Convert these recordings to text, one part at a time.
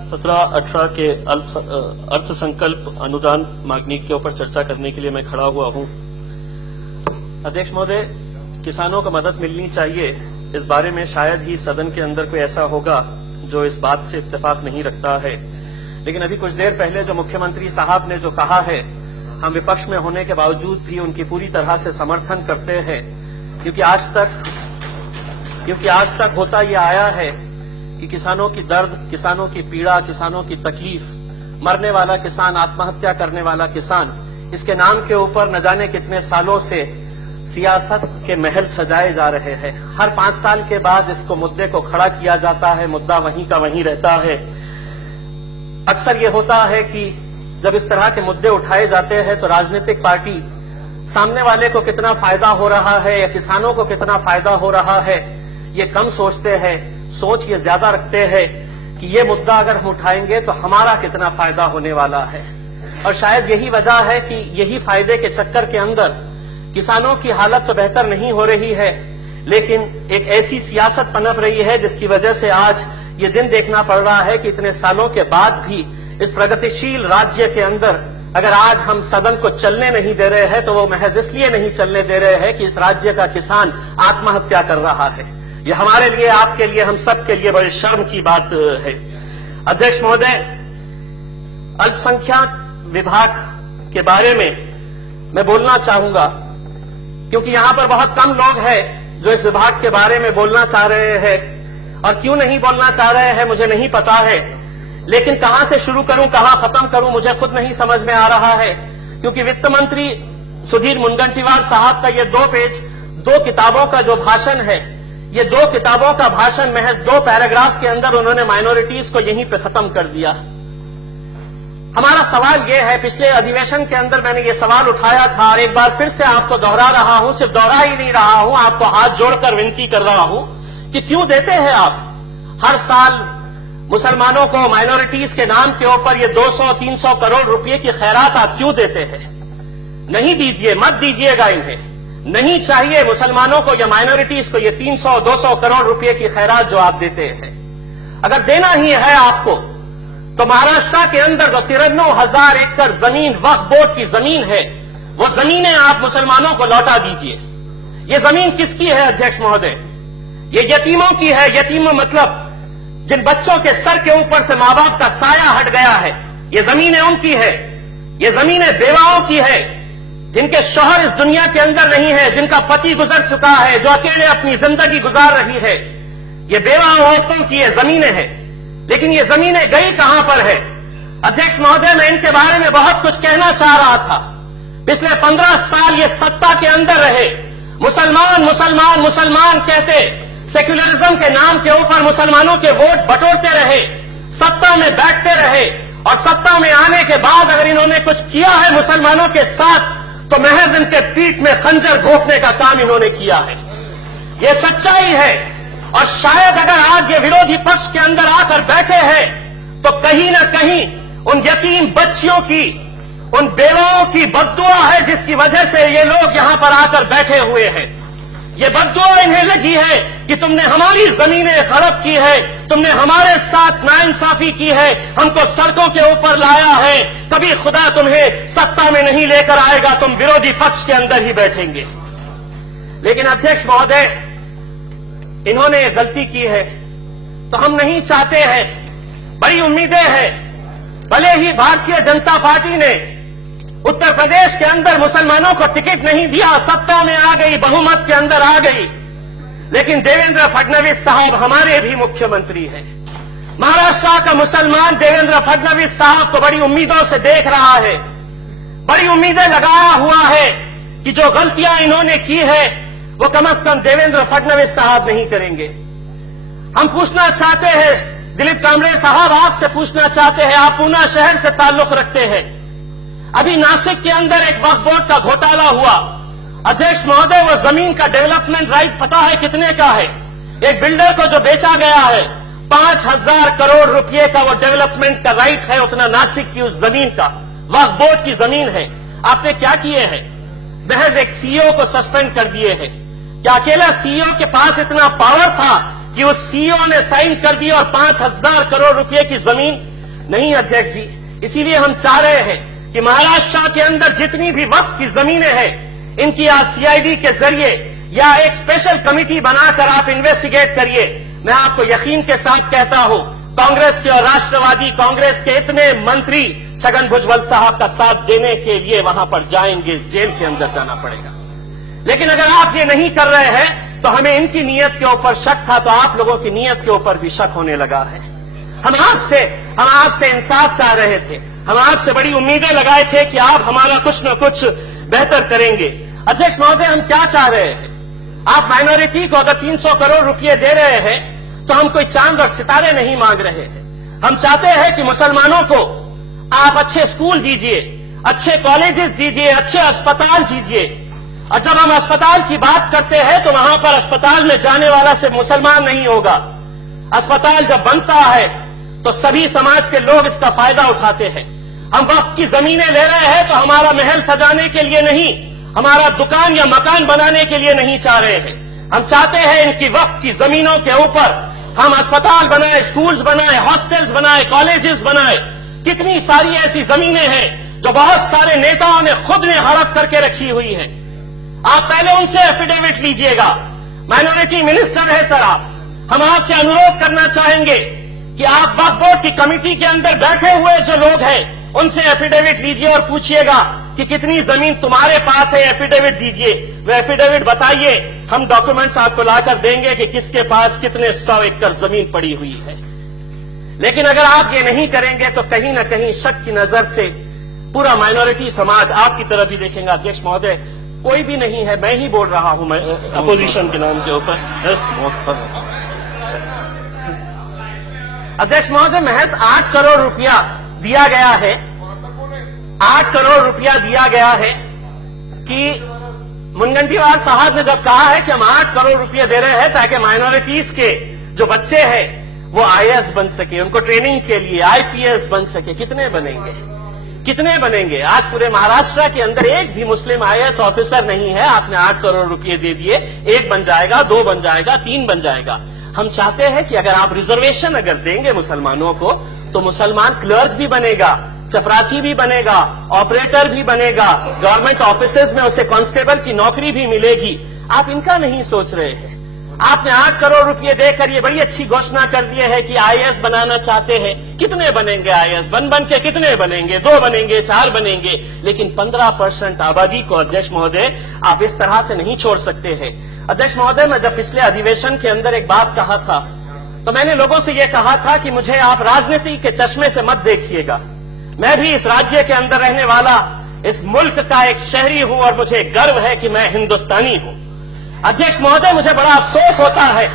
17-18 के अर्थसंकल्प अनुदान मांगने के ऊपर चर्चा करने के लिए मैं खड़ा हुआ हूं। अध्यक्ष महोदय, किसानों को मदद मिलनी चाहिए, इस बारे में शायद ही सदन के अंदर कोई ऐसा होगा जो इस बात से इत्तेफाक नहीं रखता है। लेकिन अभी कुछ देर पहले जो मुख्यमंत्री साहब ने जो कहा है, हम विपक्ष में होने के बावजूद भी उनकी पूरी तरह से समर्थन करते हैं, क्योंकि आज तक होता यह आया है कि किसानों की दर्द, किसानों की पीड़ा, किसानों की तकलीफ, मरने वाला किसान, आत्महत्या करने वाला किसान, इसके नाम के ऊपर न जाने कितने सालों से सियासत के महल सजाए जा रहे हैं। हर 5 साल के बाद इसको मुद्दे को खड़ा किया जाता है, मुद्दा वहीं का वहीं रहता है। अक्सर ये होता है कि जब इस तरह के मुद्दे उठाए जाते हैं तो राजनीतिक पार्टी सामने वाले को कितना फायदा हो रहा है या किसानों को कितना फायदा हो रहा है, ये कम सोचते हैं। सोच ये ज्यादा रखते हैं कि ये मुद्दा अगर हम उठाएंगे तो हमारा कितना फायदा होने वाला है। और शायद यही वजह है कि यही फायदे के चक्कर के अंदर किसानों की हालत तो बेहतर नहीं हो रही है, लेकिन एक ऐसी सियासत पनप रही है जिसकी वजह से आज ये दिन देखना पड़ रहा है कि इतने सालों के बाद भी इस प्रगतिशील राज्य के अंदर अगर आज हम सदन को चलने नहीं दे रहे हैं तो वो महज इसलिए नहीं चलने दे रहे हैं कि इस राज्य का किसान आत्महत्या कर रहा है। ये हमारे लिए, आपके लिए, हम सब के लिए बड़ी शर्म की बात है। अध्यक्ष महोदय, अल्पसंख्यक विभाग के बारे में मैं बोलना चाहूंगा, क्योंकि यहां पर बहुत कम लोग हैं जो इस विभाग के बारे में बोलना चाह रहे हैं। और क्यों नहीं बोलना चाह रहे हैं मुझे नहीं पता है, लेकिन कहां से शुरू करूं, कहां खत्म करूं, मुझे खुद नहीं समझ में आ रहा है। क्योंकि वित्त मंत्री सुधीर मुनगंटीवार साहब का ये 2 पेज 2 किताबों का जो भाषण है, ये 2 किताबों का भाषण महज 2 पैराग्राफ के अंदर उन्होंने माइनॉरिटीज को यहीं पे खत्म कर दिया। हमारा सवाल ये है, पिछले अधिवेशन के अंदर मैंने ये सवाल उठाया था और एक बार फिर से आपको दोहरा रहा हूं, सिर्फ दोहरा ही नहीं रहा हूं, आपको हाथ जोड़कर विनती कर रहा हूं कि क्यों देते हैं आप हर साल मुसलमानों को, माइनॉरिटीज के नाम के ऊपर ये 200-300 करोड़ रुपए की खैरात आप क्यों देते हैं? नहीं दीजिए, मत दीजिएगा इन्हें। नहीं चाहिए मुसलमानों को या माइनॉरिटीज को ये 300-200 करोड़ रुपए की खैरात जो आप देते हैं। अगर देना ही है आपको तो महाराष्ट्र के अंदर जो 93,000 एकड़ जमीन वक्फ बोर्ड की जमीन है, वो जमीनें आप मुसलमानों को लौटा दीजिए। ये जमीन किसकी है अध्यक्ष महोदय? ये यतीमों की है। यतीम मतलब जिन बच्चों के सर के ऊपर से माँ बाप का साया हट गया है, ये जमीनें उनकी है। ये जमीनें बेवाओं की है, जिनके शौहर इस दुनिया के अंदर नहीं है, जिनका पति गुजर चुका है, जो अकेले अपनी जिंदगी गुजार रही है। ये बेवा औरतों की ये जमीनें हैं। लेकिन ये जमीनें गई कहां पर है? अध्यक्ष महोदय, मैं इनके बारे में बहुत कुछ कहना चाह रहा था। पिछले 15 साल ये सत्ता के अंदर रहे, मुसलमान मुसलमान मुसलमान कहते, सेक्युलरिज्म के नाम के ऊपर मुसलमानों के वोट बटोरते रहे, सत्ता में बैठते रहे, और सत्ता में आने के बाद अगर इन्होंने कुछ किया है मुसलमानों के साथ तो महज इनके पीठ में खंजर घोंपने का काम इन्होंने किया है। यह सच्चाई है। और शायद अगर आज ये विरोधी पक्ष के अंदर आकर बैठे हैं तो कहीं ना कहीं उन यतीम बच्चियों की, उन बेवाओं की बद्दुआ है जिसकी वजह से ये लोग यहां पर आकर बैठे हुए हैं। ये बद्दुआ इन्हें लगी है कि तुमने हमारी जमीनें खराब की है, तुमने हमारे साथ नाइंसाफी की है, हमको सड़कों के ऊपर लाया है। कभी खुदा तुम्हें सत्ता में नहीं लेकर आएगा, तुम विरोधी पक्ष के अंदर ही बैठेंगे। लेकिन अध्यक्ष महोदय, इन्होंने गलती की है तो हम नहीं चाहते हैं, बड़ी उम्मीदें हैं। भले ही भारतीय जनता पार्टी ने उत्तर प्रदेश के अंदर मुसलमानों को टिकट नहीं दिया, सत्ता में आ गई, बहुमत के अंदर आ गई, लेकिन देवेंद्र फडणवीस साहब हमारे भी मुख्यमंत्री हैं। महाराष्ट्र का मुसलमान देवेंद्र फडणवीस साहब को बड़ी उम्मीदों से देख रहा है, बड़ी उम्मीदें लगाया हुआ है कि जो गलतियां इन्होंने की है वो कम से कम देवेंद्र फडणवीस साहब नहीं करेंगे। हम पूछना चाहते हैं, दिलीप कांबळे साहब आपसे पूछना चाहते हैं, आप पूना शहर से ताल्लुक रखते हैं। अभी नासिक के अंदर एक वक्फ बोर्ड का घोटाला हुआ। अध्यक्ष महोदय, वो जमीन का डेवलपमेंट राइट पता है कितने का है? एक बिल्डर को जो बेचा गया है 5,000 करोड़ रुपए का वो डेवलपमेंट का राइट है, उतना नासिक की उस जमीन का वक्फ बोर्ड की जमीन है। आपने क्या किए हैं? महज एक सीईओ को सस्पेंड कर दिए हैं। क्या अकेला सीईओ के पास इतना पावर था कि उस सीईओ ने साइन कर दी और 5,000 करोड़ रुपए की जमीन नहीं अध्यक्ष जी। इसीलिए हम चाह रहे हैं कि महाराष्ट्र के अंदर जितनी भी वक्त की जमीनें हैं, इनकी आप सीआईडी के जरिए या एक स्पेशल कमेटी बनाकर आप इन्वेस्टिगेट करिए। मैं आपको यकीन के साथ कहता हूं, कांग्रेस के और राष्ट्रवादी कांग्रेस के इतने मंत्री छगन भुजबल साहब का साथ देने के लिए वहां पर जाएंगे, जेल के अंदर जाना पड़ेगा। लेकिन अगर आप ये नहीं कर रहे हैं तो हमें इनकी नीयत के ऊपर शक था, तो आप लोगों की नीयत के ऊपर भी शक होने लगा है। हम आपसे इंसाफ चाह रहे थे, हम आपसे बड़ी उम्मीदें लगाए थे कि आप हमारा कुछ न कुछ बेहतर करेंगे। अध्यक्ष महोदय, हम क्या चाह रहे हैं? आप माइनॉरिटी को अगर 300 करोड़ रुपए दे रहे हैं तो हम कोई चांद और सितारे नहीं मांग रहे हैं। हम चाहते हैं कि मुसलमानों को आप अच्छे स्कूल दीजिए, अच्छे कॉलेजेस दीजिए, अच्छे अस्पताल दीजिए। और जब हम अस्पताल की बात करते हैं तो वहां पर अस्पताल में जाने वाला सिर्फ मुसलमान नहीं होगा। अस्पताल जब बनता है तो सभी समाज के लोग इसका फायदा उठाते हैं। हम वक्फ की जमीनें ले रहे हैं तो हमारा महल सजाने के लिए नहीं, हमारा दुकान या मकान बनाने के लिए नहीं चाह रहे हैं। हम चाहते हैं इनकी वक्फ की जमीनों के ऊपर हम अस्पताल बनाए, स्कूल्स बनाए, हॉस्टल्स बनाए, कॉलेजेस बनाए। कितनी सारी ऐसी जमीनें हैं जो बहुत सारे नेताओं ने खुद ने हड़प करके रखी हुई है। आप पहले उनसे एफिडेविट लीजिएगा। माइनॉरिटी मिनिस्टर है सर आप, हम आपसे अनुरोध करना चाहेंगे कि आप वक्फ बोर्ड की कमेटी के अंदर बैठे हुए जो लोग हैं उनसे एफिडेविट लीजिए और पूछिएगा कि कितनी जमीन तुम्हारे पास है, एफिडेविट दीजिए। वो एफिडेविट बताइए, हम डॉक्यूमेंट्स आपको लाकर देंगे कि किसके पास कितने 100 एकड़ जमीन पड़ी हुई है। लेकिन अगर आप ये नहीं करेंगे तो कहीं ना कहीं शक की नजर से पूरा माइनॉरिटी समाज आपकी तरफ भी देखेगा। अध्यक्ष महोदय, कोई भी नहीं है, मैं ही बोल रहा हूं, मैं अपोजिशन के नाम के ऊपर। अध्यक्ष महोदय, महज 8 करोड़ रुपया दिया गया है, 8 करोड़ रुपया दिया गया है कि मुनगंटीवार साहब ने जब कहा है कि हम 8 करोड़ रुपया दे रहे हैं ताकि माइनॉरिटीज के जो बच्चे हैं वो आईएएस बन सके, उनको ट्रेनिंग के लिए आईपीएस बन सके। कितने बनेंगे, कितने बनेंगे? आज पूरे महाराष्ट्र के अंदर एक भी मुस्लिम आईएएस ऑफिसर नहीं है। आपने 8 करोड़ रुपए दे दिए, 1 बन जाएगा, 2 बन जाएगा, 3 बन जाएगा। हम चाहते हैं कि अगर आप रिजर्वेशन अगर देंगे मुसलमानों को तो मुसलमान क्लर्क भी बनेगा, चपरासी भी बनेगा, ऑपरेटर भी बनेगा, गवर्नमेंट ऑफिसेज में उसे कांस्टेबल की नौकरी भी मिलेगी। आप इनका नहीं सोच रहे हैं। आपने 8 करोड़ रुपए देकर ये बड़ी अच्छी घोषणा कर दी है कि आईएएस बनाना चाहते हैं। कितने बनेंगे आईएएस? बन के कितने बनेंगे? 2 बनेंगे, 4 बनेंगे, लेकिन 15% आबादी को अध्यक्ष महोदय आप इस तरह से नहीं छोड़ सकते हैं। अध्यक्ष महोदय, मैं जब पिछले अधिवेशन के अंदर एक बात कहा था तो मैंने लोगों से यह कहा था कि मुझे आप राजनीति के चश्मे से मत देखिएगा। मैं भी इस राज्य के अंदर रहने वाला, इस मुल्क का एक शहरी हूं और मुझे गर्व है कि मैं हिंदुस्तानी हूं। अध्यक्ष महोदय, मुझे बड़ा अफसोस होता है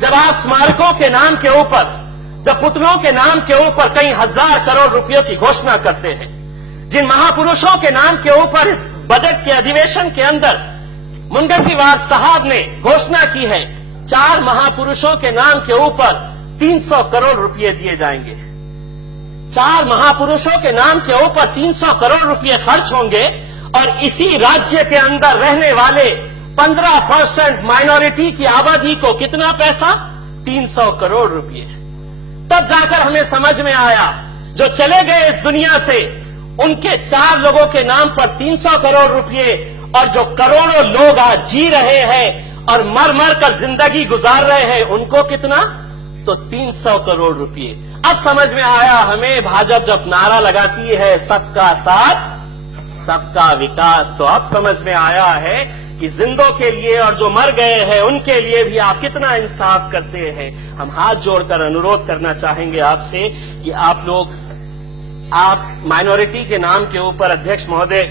जब आप स्मारकों के नाम के ऊपर, जब पुतलों के नाम के ऊपर कई हजार करोड़ रुपयों की घोषणा करते हैं। जिन महापुरुषों के नाम के ऊपर इस बजट के अधिवेशन के अंदर मुनगंटीवार साहब ने घोषणा की है, 4 महापुरुषों के नाम के ऊपर 300 करोड़ रुपए दिए जाएंगे। 4 महापुरुषों के नाम के ऊपर 300 करोड़ रुपए खर्च होंगे और इसी राज्य के अंदर रहने वाले 15% माइनॉरिटी की आबादी को कितना पैसा? 300 करोड़ रुपए। तब जाकर हमें समझ में आया, जो चले गए इस दुनिया से, उनके 4 लोगों के नाम पर 300 करोड़ रुपए, और जो करोड़ों लोग आज जी रहे हैं और मर मर कर जिंदगी गुजार रहे हैं, उनको कितना? तो 300 करोड़ रुपए। अब समझ में आया हमें, भाजपा जब नारा लगाती है सबका साथ सबका विकास, तो अब समझ में आया है कि जिंदों के लिए और जो मर गए हैं उनके लिए भी आप कितना इंसाफ करते हैं। हम हाथ जोड़कर अनुरोध करना चाहेंगे आपसे कि आप माइनॉरिटी के नाम के ऊपर अध्यक्ष महोदय,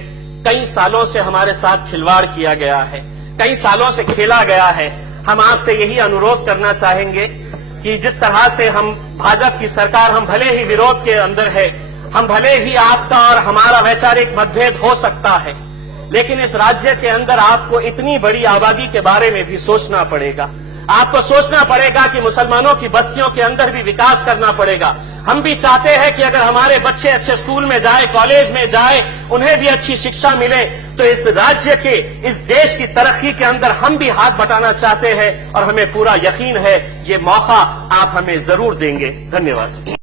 कई सालों से हमारे साथ खिलवाड़ किया गया है, कई सालों से खेला गया है। हम आपसे यही अनुरोध करना चाहेंगे कि जिस तरह से हम भाजपा की सरकार, हम भले ही विरोध के अंदर है, हम भले ही आपका और हमारा वैचारिक मतभेद हो सकता है, लेकिन इस राज्य के अंदर आपको इतनी बड़ी आबादी के बारे में भी सोचना पड़ेगा। आपको सोचना पड़ेगा कि मुसलमानों की बस्तियों के अंदर भी विकास करना पड़ेगा। हम भी चाहते हैं कि अगर हमारे बच्चे अच्छे स्कूल में जाए, कॉलेज में जाए, उन्हें भी अच्छी शिक्षा मिले, तो इस राज्य के, इस देश की तरक्की के अंदर हम भी हाथ बटाना चाहते हैं और हमें पूरा यकीन है ये मौका आप हमें जरूर देंगे। धन्यवाद।